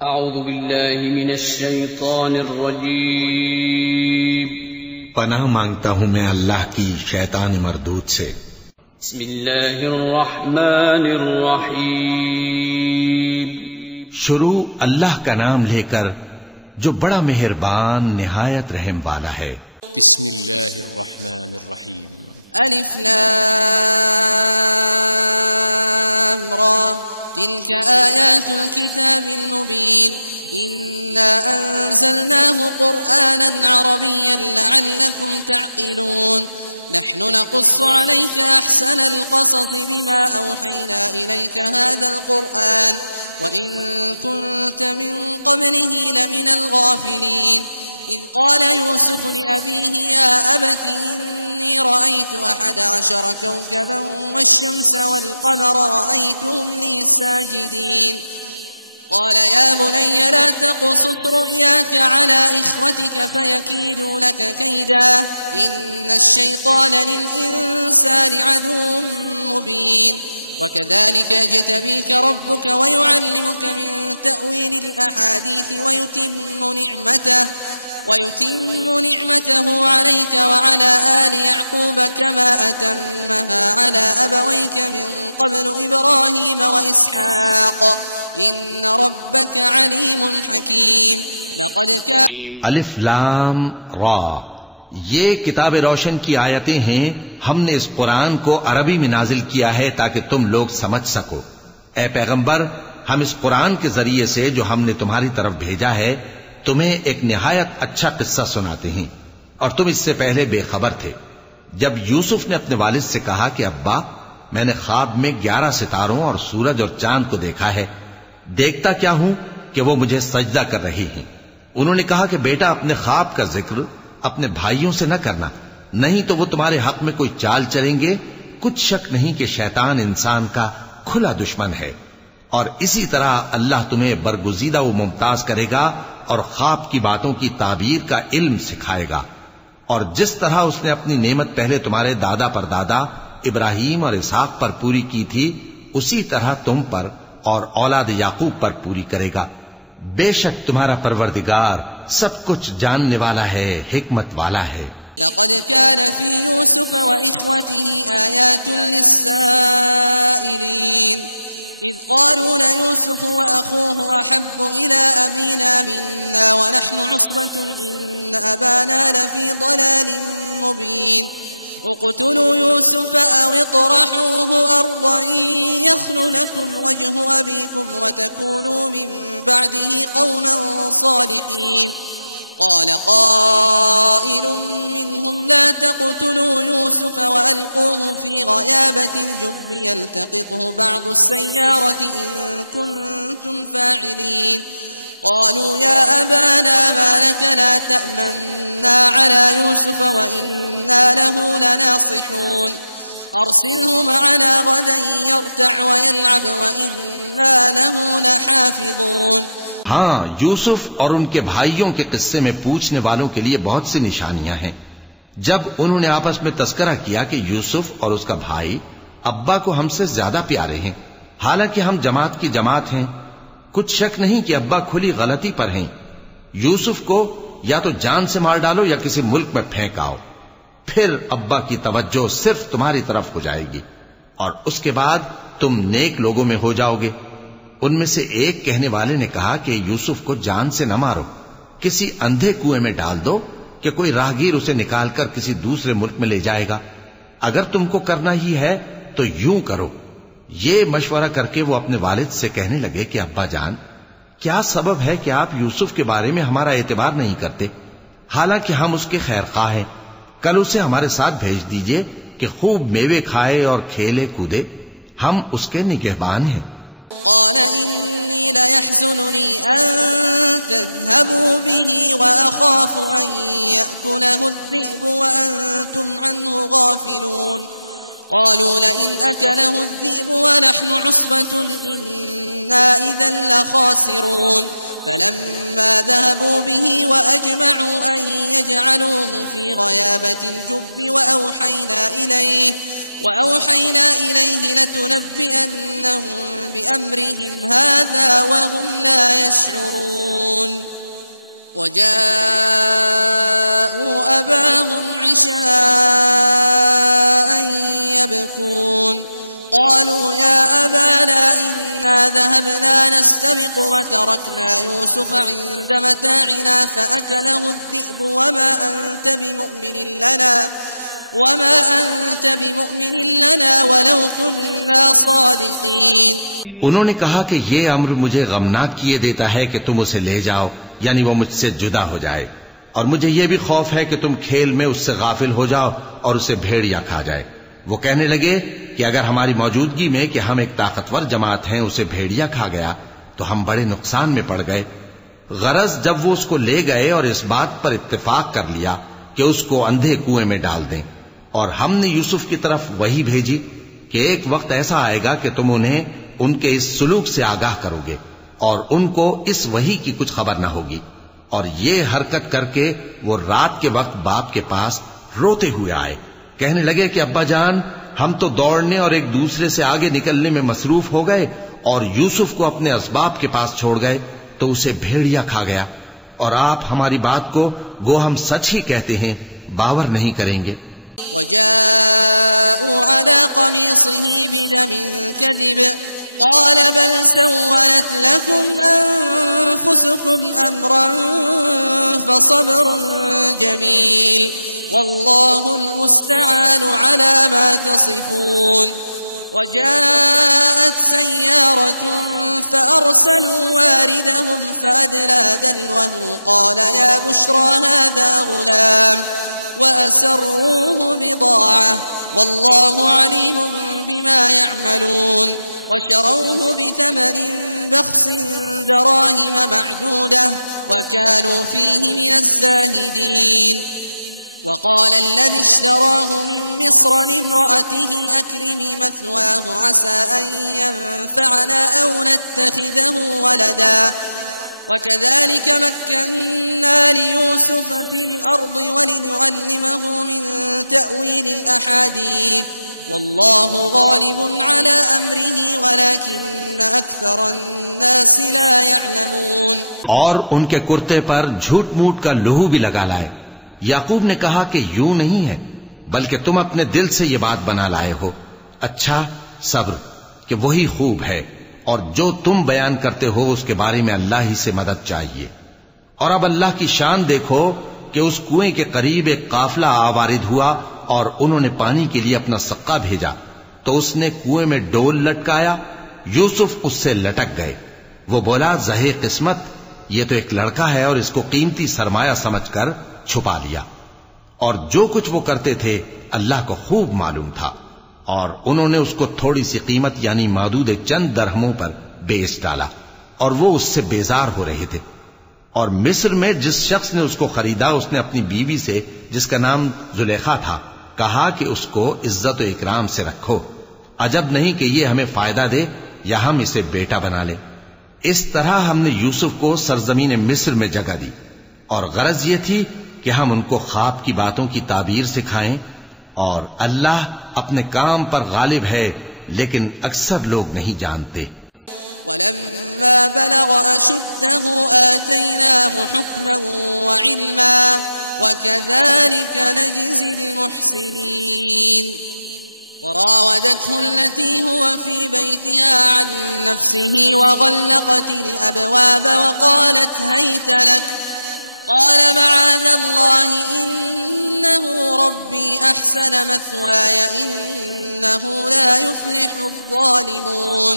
अऊज़ु बिल्लाहि मिनश शैतानिर रजीम। पनाह मांगता हूँ मैं अल्लाह की शैतान मरदूद से। बिस्मिल्लाहिर रहमानिर रहीम। शुरू अल्लाह का नाम लेकर जो बड़ा मेहरबान निहायत रहम वाला है। बिस्मिल्लाहिर रहमानिर रहीम। अलिफ लाम रा तिल्क आयातुल किताबिल मुबीन इन्ना अंज़लनाहु क़ुरआनन अरबिय्यन लअल्लकुम तअक़िलून नहनु नक़ुस्सु अलैका अहसनल क़सस बिमा अवहयना इलैका हाज़ल क़ुरआन व इन कुन्त मिन क़ब्लिही लमिनल गाफ़िलीन إذ قال يوسف لأبيه يا أبت إني رأيت 11 كوكبا والشمس والقمر رأيتهم لي ساجدين قال يا بني لا تقصص رؤياك على إخوتك فيكيدوا لك كيدا إن الشيطان للإنسان عدو مبين وكذلك يجتبيك ربك ويعلمك من تأويل الأحاديث ويتم نعمته عليك وعلى آل يعقوب كما أتمها على أبويك من قبل إبراهيم وإسحاق إن ربك عليم حكيم لقد كان अलिफ लाम रा, ये किताब रोशन की आयतें हैं। हमने इस कुरान को अरबी में नाजिल किया है ताकि तुम लोग समझ सको। ए पैगंबर, हम इस कुरान के जरिए से जो हमने तुम्हारी तरफ भेजा है तुम्हें एक निहायत अच्छा किस्सा सुनाते हैं और तुम इससे पहले बेखबर थे। जब यूसुफ ने अपने वालिद से कहा कि अब्बा, मैंने ख्वाब में 11 सितारों और सूरज और चांद को देखा है, देखता क्या हूं कि वो मुझे सजदा कर रही हैं। उन्होंने कहा कि बेटा, अपने ख्वाब का जिक्र अपने भाइयों से न करना, नहीं तो वो तुम्हारे हक में कोई चाल चलेंगे। कुछ शक नहीं कि शैतान इंसान का खुला दुश्मन है और इसी तरह अल्लाह तुम्हें बरगुजीदा व मुमताज करेगा और ख्वाब की बातों की ताबीर का इल्म सिखाएगा। और जिस तरह उसने अपनी नेमत पहले तुम्हारे दादा परदादा इब्राहिम और इसहाक पर पूरी की थी, उसी तरह तुम पर और औलाद याकूब पर पूरी करेगा। बेशक तुम्हारा परवरदिगार सब कुछ जानने वाला है, हिकमत वाला है। लक़द कान फी यूसुफ व इख्वतिही आयातुन लिस्साइलीन إذ قالوا ليوسف وأخوه أحب إلى أبينا منا ونحن عصبة إن أبانا لفي ضلال مبين اقتلوا يوسف أو اطرحوه أرضا يخل لكم وجه أبيكم وتكونوا من بعده قوما صالحين قال قائل منهم لا تقتلوا يوسف وألقوه في غيابة الجب يلتقطه بعض السيارة إن كنتم فاعلين قالوا يا أبانا ما لك لا تأمنا على يوسف وإنا له لناصحون أرسله معنا غدا يرتع ويلعب وإنا له लहाफिज़ून। हाँ, यूसुफ और उनके भाइयों के किस्से में पूछने वालों के लिए बहुत सी निशानियां हैं। जब उन्होंने आपस में तस्करा किया कि यूसुफ और उसका भाई अब्बा को हमसे ज्यादा प्यारे हैं, हालांकि हम जमात की जमात हैं, कुछ शक नहीं कि अब्बा खुली गलती पर हैं। यूसुफ को या तो जान से मार डालो या किसी मुल्क में फेंक आओ, फिर अब्बा की तवज्जो सिर्फ तुम्हारी तरफ हो जाएगी और उसके बाद तुम नेक लोगों में हो जाओगे। उनमें से एक कहने वाले ने कहा कि यूसुफ को जान से न मारो, किसी अंधे कुएं में डाल दो कि कोई राहगीर उसे निकालकर किसी दूसरे मुल्क में ले जाएगा। अगर तुमको करना ही है तो यूं करो। ये मशवरा करके वो अपने वालिद से कहने लगे कि अब्बा जान, क्या सबब है कि आप यूसुफ के बारे में हमारा एतबार नहीं करते, हालांकि हम उसके खैर ख्वाह हैं। कल उसे हमारे साथ भेज दीजिए कि खूब मेवे खाए और खेले कूदे, हम उसके निगहबान हैं। قال إني ليحزنني أن تذهبوا به وأخاف أن يأكله الذئب وأنتم عنه غافلون قالوا لئن أكله الذئب ونحن عصبة إنا إذا لخاسرون فلما ذهبوا به وأجمعوا أن يجعلوه في غيابة الجب وأوحينا إليه لتنبئنهم بأمرهم هذا وهم لا يشعرون وجاءوا أباهم عشاء يبكون قالوا يا أبانا إنا ذهبنا نستبق وتركنا يوسف عند متاعنا فأكله الذئب وما أنت بمؤمن لنا ولو كنا صادقين। उन्होंने कहा कि ये अम्र मुझे गमनाक किए देता है कि तुम उसे ले जाओ, यानी वो मुझसे जुदा हो जाए, और मुझे ये भी खौफ है कि तुम खेल में उससे गाफिल हो जाओ और उसे भेड़िया खा जाए। वो कहने लगे कि अगर हमारी मौजूदगी में कि हम एक ताकतवर जमात हैं उसे भेड़िया खा गया तो हम बड़े नुकसान में पड़ गए। गरज जब वो उसको ले गए और इस बात पर इत्तेफाक कर लिया कि उसको अंधे कुएं में डाल दें, और हमने यूसुफ की तरफ वही भेजी कि एक वक्त ऐसा आएगा कि तुम उन्हें उनके इस सुलूक से आगाह करोगे और उनको इस वही की कुछ खबर न होगी। और ये हरकत करके वो रात के वक्त बाप के पास रोते हुए आए, कहने लगे कि अब्बा जान, हम तो दौड़ने और एक दूसरे से आगे निकलने में मसरूफ हो गए और यूसुफ को अपने असबाब के पास छोड़ गए तो उसे भेड़िया खा गया, और आप हमारी बात को गो हम सच ही कहते हैं बावर नहीं करेंगे। वजाऊ अला क़मीसिही बिदमिन कज़िब क़ाल बल सव्वलत लकुम अन्फुसुकुम अम्रन फ़सब्रुन जमील वल्लाहुल मुस्तआनु अला मा तसिफून। वजाअत सय्यारतुन फ़अरसलू वारिदहुम फ़अदला दल्वहु क़ाल या बुश्रा हाज़ा ग़ुलाम वअसर्रूहु बिदाअह वल्लाहु अलीमुम बिमा यअमलून। वशरौहु बिथमन बख्स दराहिम मअदूदह वकानू फीहि मिनज़ ज़ाहिदीन। وقال الذي اشتراه من مصر لامرأته أكرمي مثواه عسى أن ينفعنا أو نتخذه ولدا وكذلك مكنا ليوسف في الأرض ولنعلمه من تأويل الأحاديث والله غالب على أمره ولكن أكثر الناس لا يعلمون। और उनके कुर्ते पर झूठ मूठ का लहू भी लगा लाए। याकूब ने कहा कि यूं नहीं है, बल्कि तुम अपने दिल से ये बात बना लाए हो। अच्छा सब्र कि वही खूब है, और जो तुम बयान करते हो उसके बारे में अल्लाह ही से मदद चाहिए। और अब अल्लाह की शान देखो कि उस कुएं के करीब एक काफिला आवारिद हुआ और उन्होंने पानी के लिए अपना सक्का भेजा, तो उसने कुएं में डोल लटकाया। यूसुफ उससे लटक गए। वो बोला, ज़हे किस्मत, ये तो एक लड़का है और इसको कीमती सरमाया समझकर छुपा लिया। और जो कुछ वो करते थे अल्लाह को खूब मालूम था, और उन्होंने उसको थोड़ी सी कीमत यानी मादूद चंद दरहमों पर बेच डाला, और वो उससे बेजार हो रहे थे। और मिस्र में जिस शख्स ने उसको खरीदा उसने अपनी बीवी से, जिसका नाम जुलेखा था, कहा कि उसको इज्जत और इकराम से रखो, अजब नहीं कि ये हमें फायदा दे या हम इसे बेटा बना ले। इस तरह हमने यूसुफ को सरजमीन मिस्र में जगह दी, और गरज ये थी कि हम उनको ख्वाब की बातों की ताबीर सिखाएं, और अल्लाह अपने काम पर गालिब है, लेकिन अक्सर लोग नहीं जानते। वलम्मा बलग अशुद्धहु आतैनाहु हुक्मन व इल्मा वकज़ालिक नजज़िल मुहसिनीन। वरावदतहु allती हुवा फी बैतिहा अन नफ्सिही वग़ल्लक़तिल अबवाब वक़ालत हैत लक क़ाल मआज़ल्लाहि इन्नहु रब्बी अहसन मथवाय इन्नहु ला युफ्लिहु ज़ालिमून।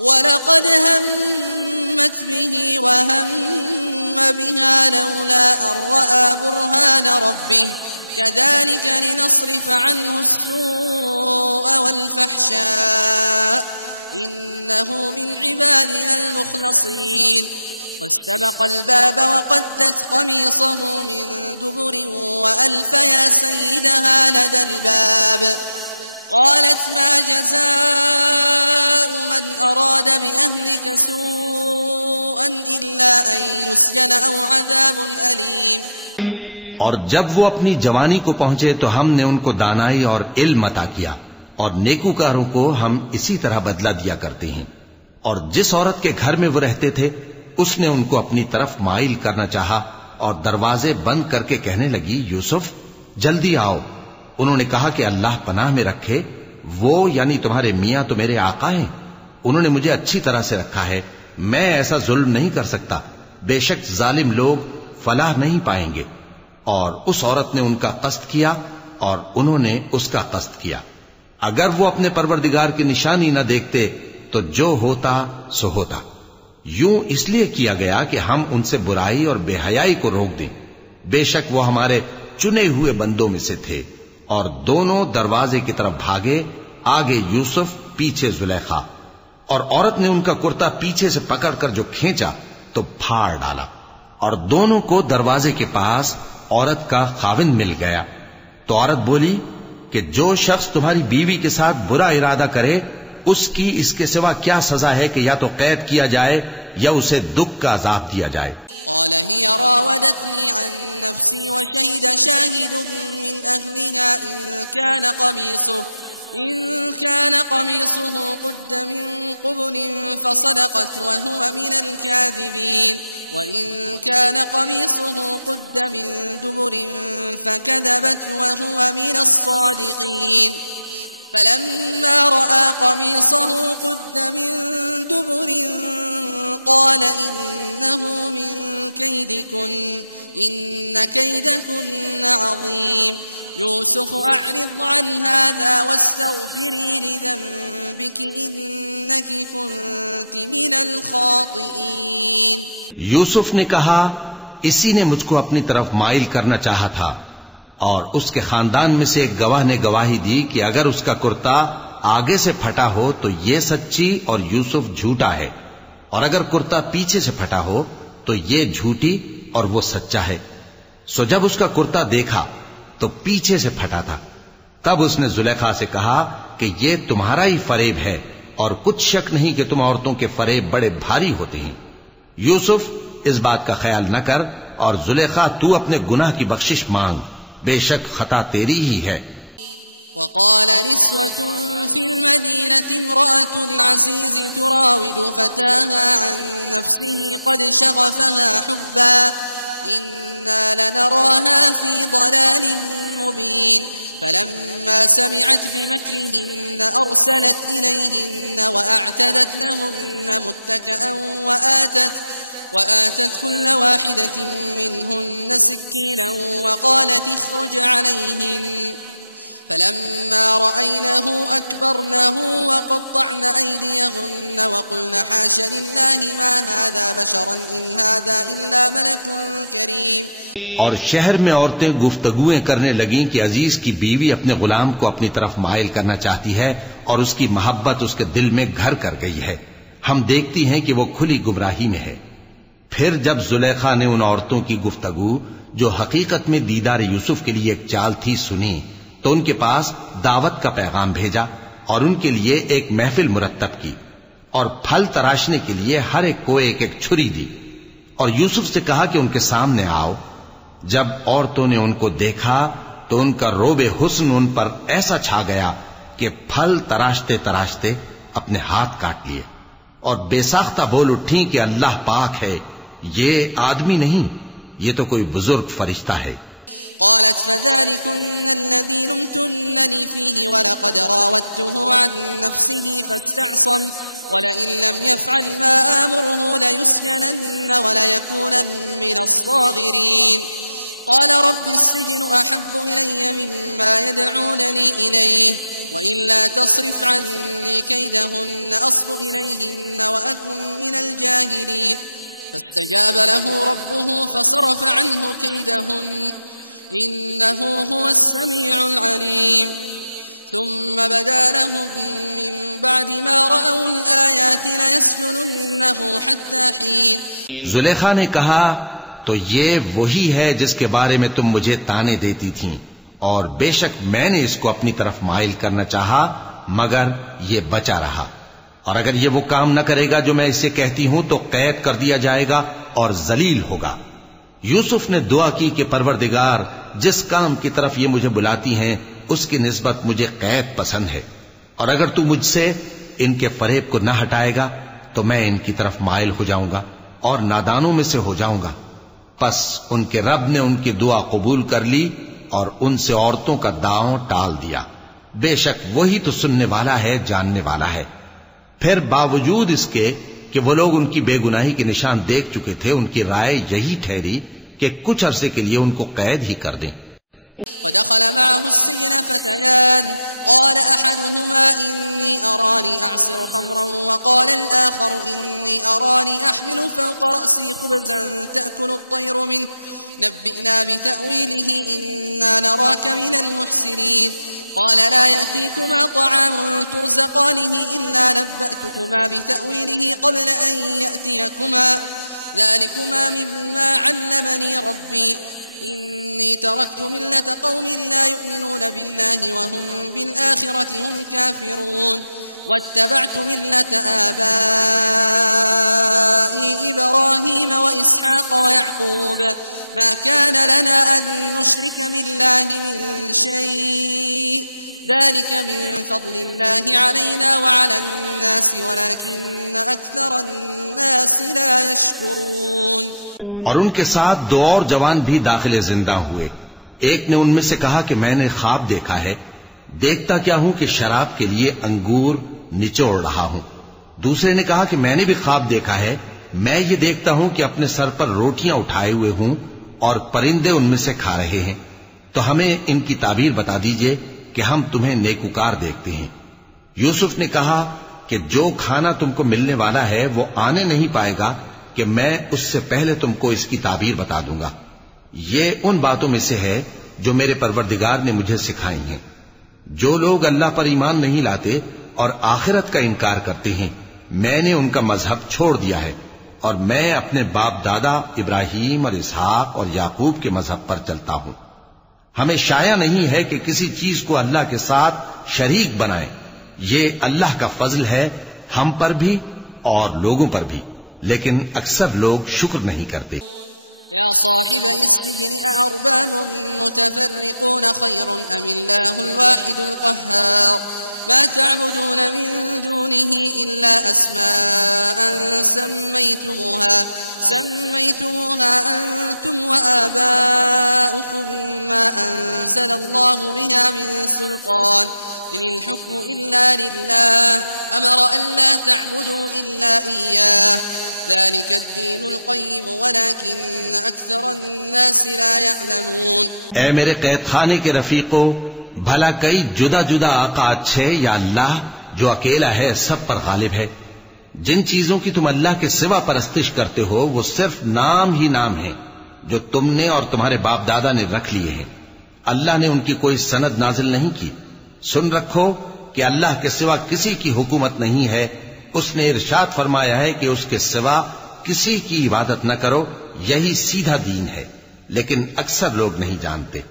वलक़द हम्मत बिही वहम्म बिहा लौला अन रअा बुरहान रब्बिह कज़ालिक लिनस्रिफ़ अन्हु अस्सूअ वल्फ़हशाअ इन्नहु मिन इबादिना अल-मुख़लसीन। واستبق الباب وقدت قميصه من دبر وألف يا سيدها لدى الباب قالت ما جزاء من أراد بأهلك سوءا إلا أن يسجن أو عذاب أليم। और जब वो अपनी जवानी को पहुंचे तो हमने उनको दानाई और इल्म अता किया, और नेकूकारों को हम इसी तरह बदला दिया करते हैं। और जिस औरत के घर में वो रहते थे उसने उनको अपनी तरफ माइल करना चाहा और दरवाजे बंद करके कहने लगी, यूसुफ जल्दी आओ। उन्होंने कहा कि अल्लाह पनाह में रखे, वो यानी तुम्हारे मियां तो मेरे आका हैं, उन्होंने मुझे अच्छी तरह से रखा है, मैं ऐसा जुल्म नहीं कर सकता, बेशक जालिम लोग फलाह नहीं पाएंगे। और उस औरत ने उनका कस्द किया और उन्होंने उसका कस्द किया। अगर वो अपने परवरदिगार की निशानी न देखते तो जो होता सो होता। यूं इसलिए किया गया कि हम उनसे बुराई और बेहयाई को रोक दें, बेशक वो हमारे चुने हुए बंदों में से थे। और दोनों दरवाजे की तरफ भागे, आगे यूसुफ पीछे जुलेखा, और औरत ने उनका कुर्ता पीछे से पकड़कर जो खींचा तो फाड़ डाला, और दोनों को दरवाजे के पास औरत का खाविंद मिल गया। तो औरत बोली कि जो शख्स तुम्हारी बीवी के साथ बुरा इरादा करे उसकी इसके सिवा क्या सजा है कि या तो कैद किया जाए या उसे दुख का अजाब दिया जाए। قال هي راودتني عن نفسي وشهد شاهد من أهلها إن كان قميصه قد من قبل فصدقت وهو من الكاذبين وإن كان قميصه قد من دبر فكذبت وهو من الصادقين فلما رأى قميصه قد من دبر قال إنه من كيدكن إن كيدكن عظيم يوسف أعرض عن هذا واستغفري لذنبك إنك كنت من الخاطئين। यूसुफ ने कहा, इसी ने मुझको अपनी तरफ माइल करना चाहा था, और उसके खानदान में से एक गवाह ने गवाही दी कि अगर उसका कुर्ता आगे से फटा हो तो ये सच्ची और यूसुफ झूठा है, और अगर कुर्ता पीछे से फटा हो तो ये झूठी और वो सच्चा है। सो जब उसका कुर्ता देखा तो पीछे से फटा था, तब उसने जुलेखा से कहा कि ये तुम्हारा ही फरेब है, और कुछ शक नहीं कि तुम औरतों के फरेब बड़े भारी होते हैं। यूसुफ इस बात का ख्याल न कर, और जुलेखा तू अपने गुनाह की बख्शिश मांग, बेशक खता तेरी ही है। وقال نسوة في المدينة امرأة العزيز تراود فتاها عن نفسه قد شغفها حبا إنا لنراها في ضلال مبين فلما سمعت بمكرهن أرسلت إليهن وأعتدت لهن متكئا وآتت كل واحدة منهن سكينا وقالت اخرج عليهن فلما رأينه أكبرنه وقطعن أيديهن وقلن حاش لله ما هذا بشرا إن هذا إلا ملك كريم। और शहर में औरतें गुफ्तगुएं करने लगीं कि अजीज की बीवी अपने गुलाम को अपनी तरफ माइल करना चाहती है और उसकी मोहब्बत उसके दिल में घर कर गई है, हम देखती हैं कि वो खुली गुमराही में है। फिर जब जुलेखा ने उन औरतों की गुफ्तगू जो हकीकत में दीदार यूसुफ के लिए एक चाल थी सुनी, तो उनके पास दावत का पैगाम भेजा और उनके लिए एक महफिल मुरत्तब की और फल तराशने के लिए हर एक को एक एक छुरी दी, और यूसुफ से कहा कि उनके सामने आओ। जब औरतों ने उनको देखा तो उनका रोबे हुस्न उन पर ऐसा छा गया कि फल तराशते तराशते अपने हाथ काट लिए और बेसाख्ता बोल उठी कि अल्लाह पाक है, ये आदमी नहीं, ये तो कोई बुजुर्ग फरिश्ता है। قالت فذلكن الذي لمتنني فيه ولقد راودته عن نفسه فاستعصم ولئن لم يفعل ما آمره ليسجنن وليكونن من الصاغرين قال رب السجن أحب إلي مما يدعونني إليه وإلا تصرف عني كيدهن أصب إليهن وأكن من الجاهلين فاستجاب له ربه فصرف عنه كيدهن إنه هو السميع العليم ثم بدا لهم من بعد ما رأوا الآيات ليسجننه حتى حين। जुलेखा ने कहा, तो ये वही है जिसके बारे में तुम मुझे ताने देती थीं, और बेशक मैंने इसको अपनी तरफ माइल करना चाहा मगर ये बचा रहा, और अगर ये वो काम न करेगा जो मैं इसे कहती हूं तो कैद कर दिया जाएगा और जलील होगा। यूसुफ ने दुआ की कि परवरदिगार, जिस काम की तरफ ये मुझे बुलाती हैं उसकी निस्बत मुझे कैद पसंद है, और अगर तू मुझसे इनके फरेब को न हटाएगा तो मैं इनकी तरफ माइल हो जाऊंगा और नादानों में से हो जाऊंगा। बस उनके रब ने उनकी दुआ कबूल कर ली और उनसे औरतों का दांव टाल दिया। बेशक वही तो सुनने वाला है, जानने वाला है। फिर बावजूद इसके कि वो लोग उनकी बेगुनाही के निशान देख चुके थे, उनकी राय यही ठहरी कि कुछ अरसे के लिए उनको कैद ही कर दें। ودخل معه السجن فتيان قال أحدهما إني أراني أعصر خمرا وقال الآخر إني أراني أحمل فوق رأسي خبزا تأكل الطير منه نبئنا بتأويله إنا نراك من المحسنين قال لا يأتيكما طعام ترزقانه إلا نبأتكما بتأويله قبل أن يأتيكما ذلكما مما علمني ربي إني تركت ملة قوم لا يؤمنون بالله وهم بالآخرة هم كافرون واتبعت ملة آبائي إبراهيم وإسحاق ويعقوب ما كان لنا أن نشرك بالله من شيء ذلك من فضل الله علينا وعلى الناس ولكن أكثر الناس لا يشكرون। और उनके साथ दो और जवान भी दाखिले जिंदा हुए। एक ने उनमें से कहा कि मैंने ख्वाब देखा है, देखता क्या हूं कि शराब के लिए अंगूर निचोड़ रहा हूं। दूसरे ने कहा कि मैंने भी ख्वाब देखा है, मैं ये देखता हूं कि अपने सर पर रोटियां उठाए हुए हूं और परिंदे उनमें से खा रहे हैं। तो हमें इनकी ताबीर बता दीजिए कि हम तुम्हें नेकुकार देखते हैं। यूसुफ ने कहा कि जो खाना तुमको मिलने वाला है वो आने नहीं पाएगा कि मैं उससे पहले तुमको इसकी ताबीर बता दूंगा। ये उन बातों में से है जो मेरे परवरदिगार ने मुझे सिखाई हैं। जो लोग अल्लाह पर ईमान नहीं लाते और आखिरत का इनकार करते हैं, मैंने उनका मजहब छोड़ दिया है और मैं अपने बाप दादा इब्राहीम और इसहाक और याकूब के मजहब पर चलता हूं। हमें शाया नहीं है कि किसी चीज को अल्लाह के साथ शरीक बनाए। ये अल्लाह का फजल है हम पर भी और लोगों पर भी, लेकिन अक्सर लोग शुक्र नहीं करते। या साहिब इस्तिजन अअरबाब मुतफर्रिकून खैरुन अम अल्लाहुल वाहिदुल क़ह्हार मा तअबुदून मिन दूनिही इल्ला अस्माअन सम्मयतमुहा अंतुम व आबाउकुम मा अंज़लल्लाहु बिहा मिन सुल्तान इनिल हुक्मु इल्ला लिल्लाह अमर अल्ला तअबुदू इल्ला इय्याह ज़ालिका अद्दीनुल क़य्यिम वलाकिन्न अक्सरन्नास ला यअलमून। ऐ मेरे कैद खाने के रफीकों, भला कई जुदा जुदा आका अच्छे या अल्लाह जो अकेला है, सब पर गालिब है। जिन चीजों की तुम अल्लाह के सिवा परस्तिश करते हो वो सिर्फ नाम ही नाम है जो तुमने और तुम्हारे बाप दादा ने रख लिए हैं। अल्लाह ने उनकी कोई सनद नाजिल नहीं की। सुन रखो कि अल्लाह के सिवा किसी की हुकूमत नहीं है। उसने इरशाद फरमाया है कि उसके सिवा किसी की इबादत न करो, यही सीधा दीन है, लेकिन अक्सर लोग नहीं जानते।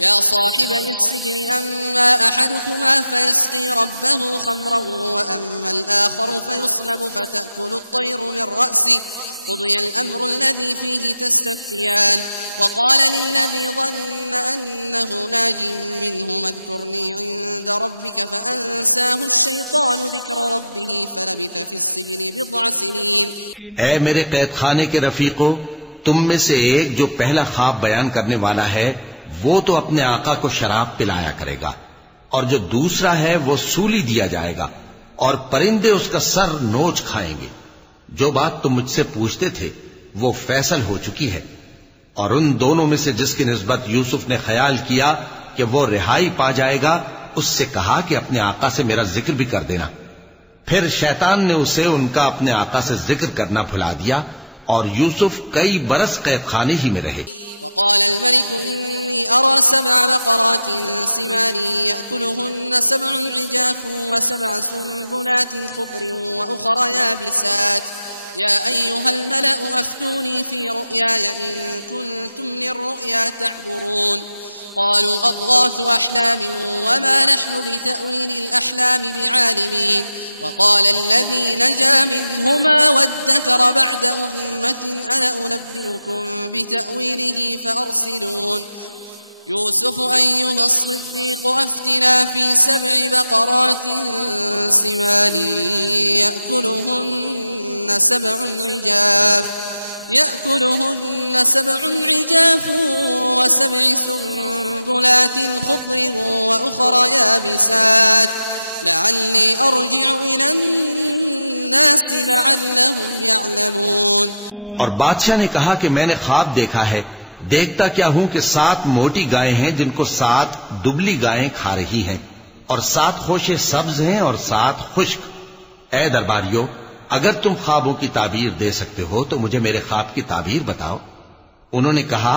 या साहिब इस्सिजन अम्मा अहदुकुमा फयस्क़ी रब्बहु खमरन व अम्मा अल-आखर फयुस्लबु फतअकुलु अत-तयरु मिन रअसिही قضي الأمر الذي فيه تستفتيان وقال للذي ظن أنه ناج منهما اذكرني عند ربك فأنساه الشيطان ذكر ربه فلبث في السجن بضع سنين। ऐ मेरे कैद खाने के रफीकों, तुम में से एक जो पहला ख्वाब बयान करने वाला है वो तो अपने आका को शराब पिलाया करेगा, और जो दूसरा है वो सूली दिया जाएगा और परिंदे उसका सर नोच खाएंगे। जो बात तुम मुझसे पूछते थे वो फैसल हो चुकी है। और उन दोनों में से जिसकी निस्बत यूसुफ ने ख्याल किया कि वो रिहाई पा जाएगा, उससे कहा कि अपने आका से मेरा जिक्र भी कर देना। फिर शैतान ने उसे उनका अपने आका से जिक्र करना भुला दिया और यूसुफ कई बरस कैद खाने ही में रहे। وقال الملك إني أرى 7 بقرات سمان يأكلهن 7 عجاف و7 سنبلات خضر وأخر يابسات يا أيها الملأ أفتوني في رؤياي إن كنتم للرؤيا تعبرون قالوا أضغاث أحلام وما نحن بتأويل الأحلام بعالمين وقال الذي نجا منهما وادكر بعد أمة أنا أنبئكم بتأويله فأرسلون يوسف أيها الصديق أفتنا في 7 بقرات سمان يأكلهن 7 عجاف و7 سنبلات خضر وأخر يابسات لعلي أرجع إلى الناس لعلهم يعلمون। और बादशाह ने कहा कि मैंने ख्वाब देखा है, देखता क्या हूं कि 7 मोटी गायें हैं जिनको 7 दुबली गायें खा रही हैं और 7 खोशे सब्ज हैं और 7 खुश्क। ऐ दरबारियों, अगर तुम ख्वाबों की ताबीर दे सकते हो तो मुझे मेरे ख्वाब की ताबीर बताओ। उन्होंने कहा,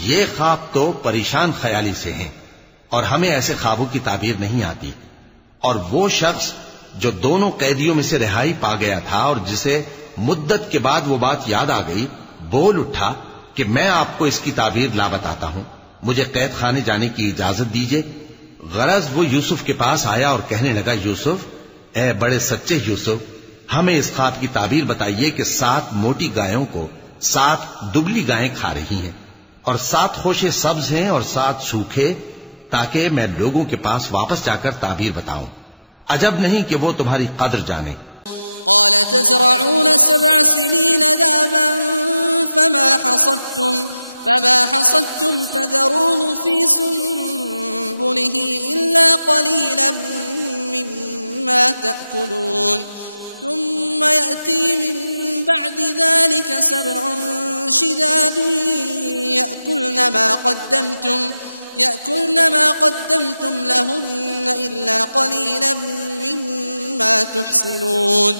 ये ख्वाब तो परेशान ख्याली से हैं और हमें ऐसे ख्वाबों की ताबीर नहीं आती। और वो शख्स जो दोनों कैदियों में से रिहाई पा गया था और जिसे मुद्दत के बाद वो बात याद आ गई, बोल उठा कि मैं आपको इसकी ताबीर ला बताता हूं, मुझे कैद खाने जाने की इजाजत दीजिए। गरज वो यूसुफ के पास आया और कहने लगा, यूसुफ, ए बड़े सच्चे यूसुफ, हमें इस ख्वाब की ताबीर बताइए कि 7 मोटी गायों को 7 दुबली गायें खा रही हैं और 7 खोशे सब्ज हैं और 7 सूखे, ताकि मैं लोगों के पास वापस जाकर ताबीर बताऊं। अजब नहीं कि वो तुम्हारी कद्र जाने। قال تزرعون 7 سنين دابا فما حصدتم فذروه في سنبله إلا قليلا مما تأكلون ثم يأتي من بعد ذلك 7 شداد يأكلن ما قدمتم لهن إلا قليلا مما تحصنون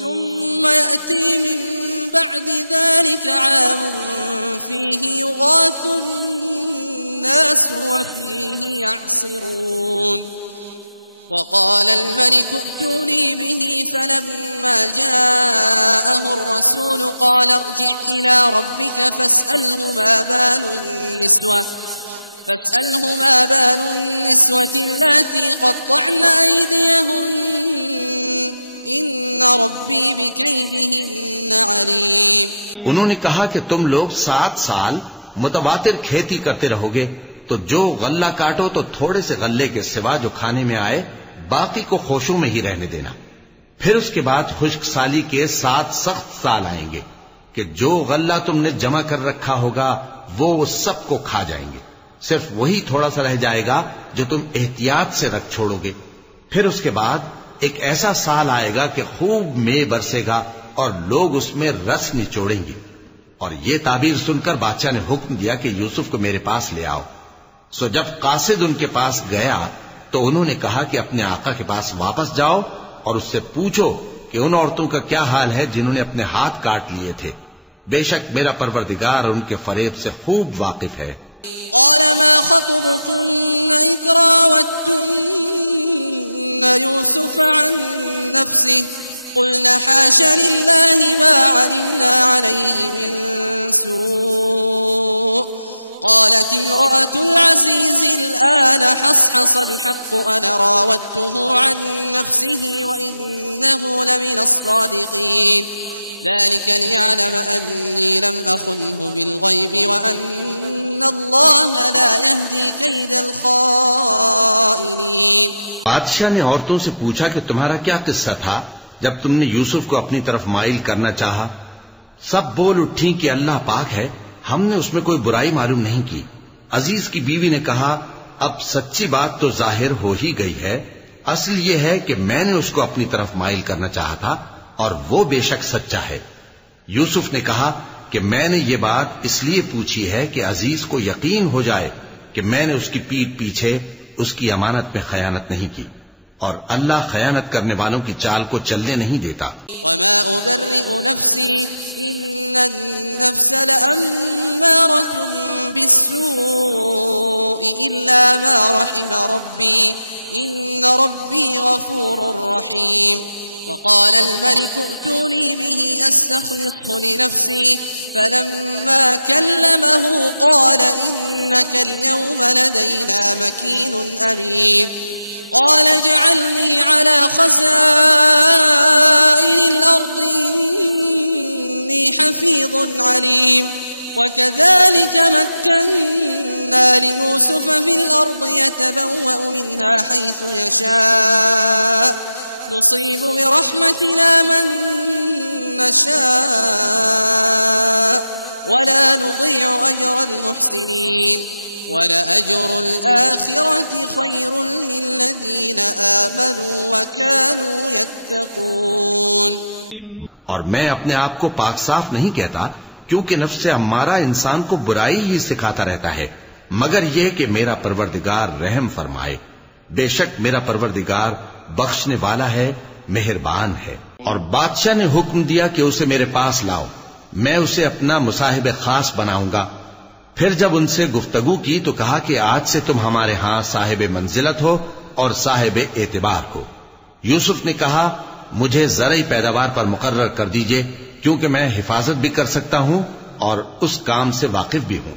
ثم يأتي من بعد ذلك عام فيه يغاث الناس وفيه يعصرون وقال الملك ائتوني به فلما جاءه الرسول قال ارجع إلى ربك فاسأله ما بال النسوة اللاتي قطعن أيديهن إن ربي بكيدهن عليم। उन्होंने कहा कि तुम लोग 7 साल मुतवातिर खेती करते रहोगे, तो जो गल्ला काटो तो थोड़े से गल्ले के सिवा जो खाने में आए बाकी को खोशों में ही रहने देना। फिर उसके बाद खुश्क साली के 7 सख्त साल आएंगे कि जो गल्ला तुमने जमा कर रखा होगा वो सबको खा जाएंगे, सिर्फ वही थोड़ा सा रह जाएगा जो तुम एहतियात से रख छोड़ोगे। फिर उसके बाद एक ऐसा साल आएगा कि खूब में बरसेगा और लोग उसमें रस निचोड़ेंगे। और ये ताबीर सुनकर बादशाह ने हुक्म दिया कि यूसुफ को मेरे पास ले आओ। सो जब कासिद उनके पास गया तो उन्होंने कहा कि अपने आका के पास वापस जाओ और उससे पूछो कि उन औरतों का क्या हाल है जिन्होंने अपने हाथ काट लिए थे। बेशक मेरा परवरदिगार उनके फरेब से खूब वाकिफ है। قال ما خطبكن إذ راوتن يوسف عن نفسه قلنا حاش لله ما علمنا عليه من سوء قالت امرأة العزيز الآن حصحص الحق أنا راودته عن نفسه وإنه لمن الصادقين ذلك ليعلم أني لم أخنه بالغيب وأن الله لا يهدي كيد الخائنين। बादशाह ने औरतों से पूछा कि तुम्हारा क्या किस्सा था जब तुमने यूसुफ को अपनी तरफ माइल करना चाहा। सब बोल उठी कि अल्लाह पाक है, हमने उसमें कोई बुराई मालूम नहीं की। अजीज की बीवी ने कहा, अब सच्ची बात तो जाहिर हो ही गई है। असल ये है कि मैंने उसको अपनी तरफ माइल करना चाहा था और वो बेशक सच्चा है। यूसुफ ने कहा कि मैंने ये बात इसलिए पूछी है कि अजीज को यकीन हो जाए कि मैंने उसकी पीठ पीछे उसकी अमानत में खयानत नहीं की और अल्लाह खयानत करने वालों की चाल को चलने नहीं देता। वमा उबर्रिउ नफ्सी इन्न नफ्स लअम्मारतुन बिस्सूइ इल्ला मा रहिम रब्बी इन्न रब्बी गफूरुर रहीम। وقال الملك ائتوني به أستخلصه لنفسي فلما كلمه قال إنك اليوم لدينا مكين أمين قال اجعلني على خزائن الأرض إني حفيظ عليم وكذلك مكنا ليوسف في الأرض يتبوأ منها حيث يشاء نصيب برحمتنا من نشاء ولا نضيع أجر المحسنين ولأجر الآخرة خير للذين آمنوا وكانوا يتقون। और मैं अपने आप को पाक साफ नहीं कहता, क्योंकि नफ्स अम्मारा इंसान को बुराई ही सिखाता रहता है, मगर यह कि मेरा परवरदिगार रहम फरमाए। बेशक मेरा परवरदिगार बख्शने वाला है, मेहरबान है। और बादशाह ने हुक्म दिया कि उसे मेरे पास लाओ, मैं उसे अपना मुसाहिब खास बनाऊंगा। फिर जब उनसे गुफ्तगू की तो कहा कि आज से तुम हमारे यहां साहिब मंजिलत हो और साहिब एतबार हो। यूसुफ ने कहा, मुझे ज़रई पैदावार पर मुकर्रर कर दीजिए, क्योंकि मैं हिफाजत भी कर सकता हूं और उस काम से वाकिफ भी हूं।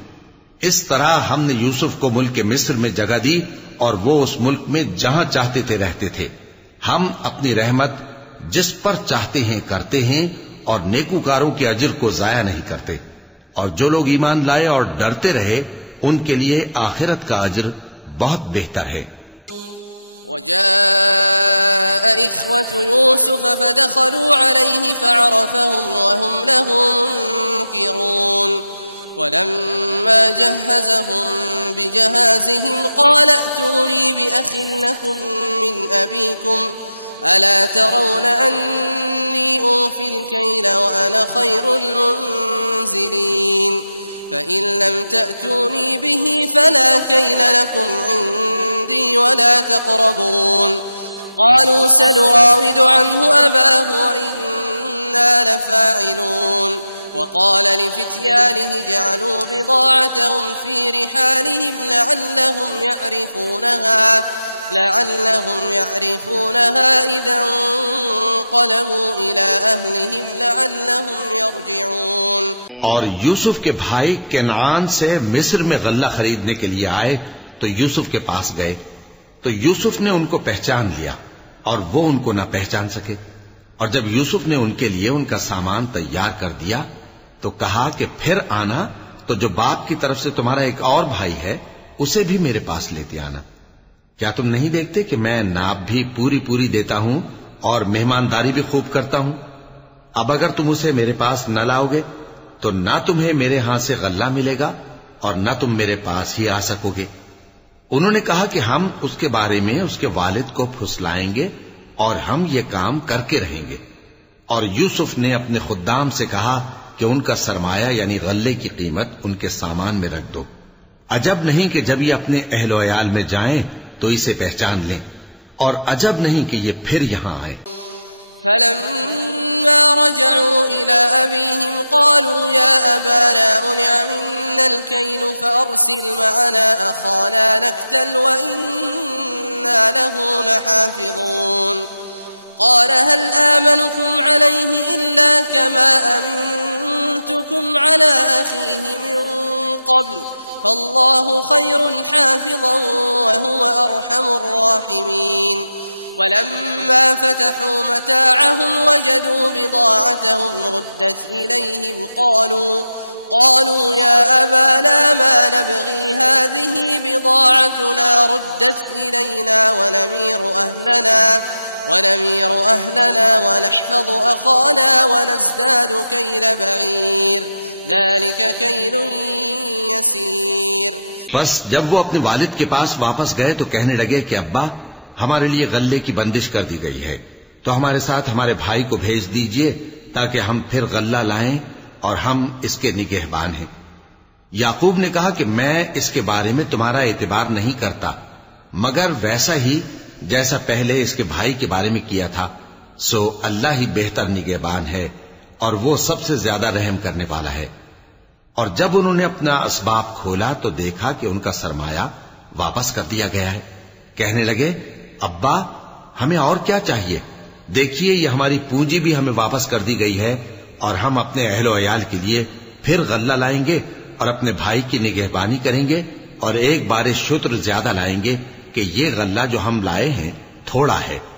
इस तरह हमने यूसुफ को मुल्क मिस्र में जगह दी और वो उस मुल्क में जहां चाहते थे रहते थे। हम अपनी रहमत जिस पर चाहते हैं करते हैं और नेकूकारों के अजर को जाया नहीं करते। और जो लोग ईमान लाए और डरते रहे उनके लिए आखिरत का अजर बहुत बेहतर है। وجاء إخوة يوسف فدخلوا عليه فعرفهم وهم له منكرون ولما جهزهم بجهازهم قال ائتوني بأخ لكم من أبيكم ألا ترون أني أوفي الكيل وأنا خير المنزلين فإن لم تأتوني به فلا كيل لكم عندي ولا تقربون قالوا سنراود عنه أباه وإنا لفاعلون وقال لفتيانه جعلوا بضاعتهم في رحالهم لعلهم يعرفونها إذا انقلبوا إلى أهلهم لعلهم يرجعون। और यूसुफ के भाई केनान से मिस्र में गल्ला खरीदने के लिए आए तो यूसुफ के पास गए, तो यूसुफ ने उनको पहचान लिया और वो उनको न पहचान सके। और जब यूसुफ ने उनके लिए उनका सामान तैयार कर दिया तो कहा कि फिर आना, तो जो बाप की तरफ से तुम्हारा एक और भाई है उसे भी मेरे पास लेते आना। क्या तुम नहीं देखते कि मैं नाप भी पूरी पूरी देता हूं और मेहमानदारी भी खूब करता हूं? अब अगर तुम उसे मेरे पास न लाओगे तो ना तुम्हें मेरे हाथ से गल्ला मिलेगा और ना तुम मेरे पास ही आ सकोगे। उन्होंने कहा कि हम उसके बारे में उसके वालिद को फुसलाएंगे और हम ये काम करके रहेंगे। और यूसुफ ने अपने खुद्दाम से कहा कि उनका सरमाया यानी गल्ले की कीमत उनके सामान में रख दो। अजब नहीं कि जब ये अपने अहलो अयाल में जाएं तो इसे पहचान लें, और अजब नहीं कि ये फिर यहां आए। फलम्मा रजऊ इला अबीहिम क़ालू या अबाना मुनिअ मिन्ना अल-कैल फअरसिल मअना अख़ाना नक्तल व इन्ना लहू लहाफ़िज़ून क़ाल हल आमनुकुम अलैहि इल्ला कमा अमिनतुकुम अला अख़ीहि मिन क़ब्ल فالله خير حافظا وهو أرحم الراحمين ولما فتحوا متاعهم وجدوا بضاعتهم ردت إليهم قالوا يا أبانا ما نبغي هذه بضاعتنا ردت إلينا ونمير أهلنا ونحفظ أخانا ونزداد كيل بعير ذلك كيل यसीर। बस जब वो अपने वालिद के पास वापस गए तो कहने लगे कि अब्बा, हमारे लिए गल्ले की बंदिश कर दी गई है, तो हमारे साथ हमारे भाई को भेज दीजिए ताकि हम फिर गल्ला लाएं और हम इसके निगहबान हैं। याकूब ने कहा कि मैं इसके बारे में तुम्हारा एतबार नहीं करता, मगर वैसा ही जैसा पहले इसके भाई के बारे में किया था, सो अल्लाह ही बेहतर निगहबान है और वो सबसे ज्यादा रहम करने वाला है। और जब उन्होंने अपना असबाब खोला तो देखा कि उनका सरमाया वापस कर दिया गया है। कहने लगे, अब्बा, हमें और क्या चाहिए? देखिए, ये हमारी पूंजी भी हमें वापस कर दी गई है और हम अपने अहलो अयाल के लिए फिर गल्ला लाएंगे और अपने भाई की निगहबानी करेंगे और एक बारिश शुत्र ज्यादा लाएंगे कि ये गल्ला जो हम लाए हैं थोड़ा है।